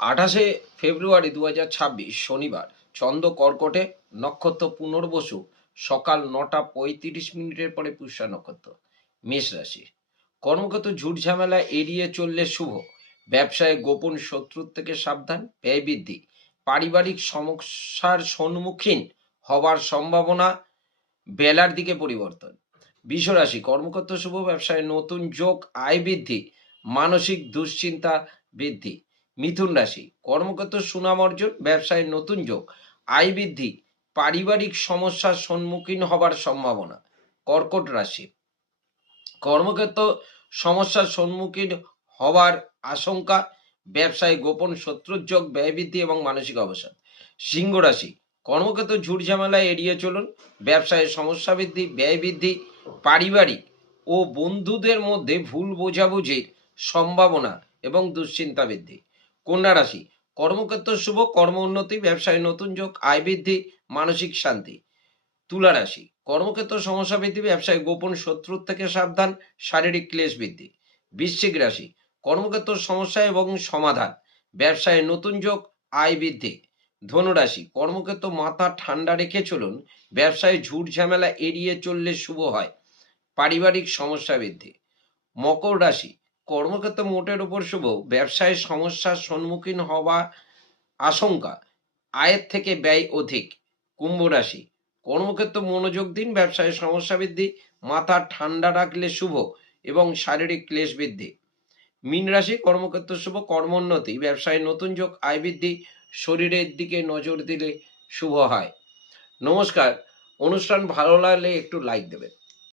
28 ফেব্রুয়ারি 2026 শনিবার, চন্দ্র কর্কটে, নক্ষত্র পুনর্বসু, সকাল 9টা 35 মিনিটের পরে পুষ্যা নক্ষত্র। মেষ রাশি, কর্মক্ষেত্র ঝুট ঝামেলা এড়িয়ে চললে শুভ। ব্যবসায় গোপন শত্রুর থেকে সাবধান, ব্যয় বৃদ্ধি। পারিবারিক সমস্যার সম্মুখীন হবার সম্ভাবনা, বেলার দিকে পরিবর্তন। বৃষ রাশি, কর্মক্ষেত্র শুভ, ব্যবসায় নতুন যোগ, আয় বৃদ্ধি, মানসিক দুশ্চিন্তা বৃদ্ধি। মিথুন রাশি, কর্মক্ষেত্র সুনাম অর্জন, ব্যবসায় নতুন যোগ, আয় বৃদ্ধি, পারিবারিক সমস্যার সম্মুখীন হবার সম্ভাবনা। কর্কট রাশি, কর্মক্ষেত্র সমস্যার সম্মুখীন হবার আশঙ্কা, ব্যবসায় গোপন শত্রুর যোগ, ব্যয় বৃদ্ধি এবং মানসিক অবসাদ। সিংহ রাশি, কর্মক্ষেত্র ঝুট ঝামেলা এড়িয়ে চলুন, ব্যবসায় সমস্যা বৃদ্ধি, ব্যয় বৃদ্ধি, পারিবারিক ও বন্ধুদের মধ্যে ভুল বোঝাবুঝির সম্ভাবনা এবং দুশ্চিন্তা বৃদ্ধি। কন্যা রাশি, কর্মক্ষেত্র শুভ, কর্ম উন্নতি, ব্যবসায় নতুন যোগ, আয় বৃদ্ধি, মানসিক শান্তি। তুলা রাশি, কর্মক্ষেত্র সমস্যা বৃদ্ধি, ব্যবসায় গোপন শত্রুর থেকে সাবধান, শারীরিক ক্লেশ বৃদ্ধি। বৃশ্চিক রাশি, কর্মক্ষেত্র সমস্যা এবং সমাধান, ব্যবসায় নতুন যোগ, আয় বৃদ্ধি। ধনু রাশি, কর্মক্ষেত্র মাথা ঠান্ডা রেখে চলুন, ব্যবসায় ঝুট ঝামেলা এড়িয়ে চললে শুভ হয়, পারিবারিক সমস্যা বৃদ্ধি। মকর রাশি, কর্মক্ষেত্র মোটের উপর শুভ, ব্যবসায় সমস্যার সম্মুখীন হওয়া আশঙ্কা, আয়ের থেকে ব্যয় অধিক। কুম্ভ রাশি, কর্মক্ষেত্র মনোযোগ দিন, ব্যবসায় সমস্যা বৃদ্ধি, মাথা ঠান্ডা রাখলে শুভ এবং শারীরিক ক্লেশ বৃদ্ধি। মীন রাশি, কর্মক্ষেত্র শুভ, কর্মোন্নতি, ব্যবসায় নতুন যোগ, আয় বৃদ্ধি, শরীরের দিকে নজর দিলে শুভ হয়। নমস্কার। অনুষ্ঠান ভালো লাগলে একটু লাইক দেবেন।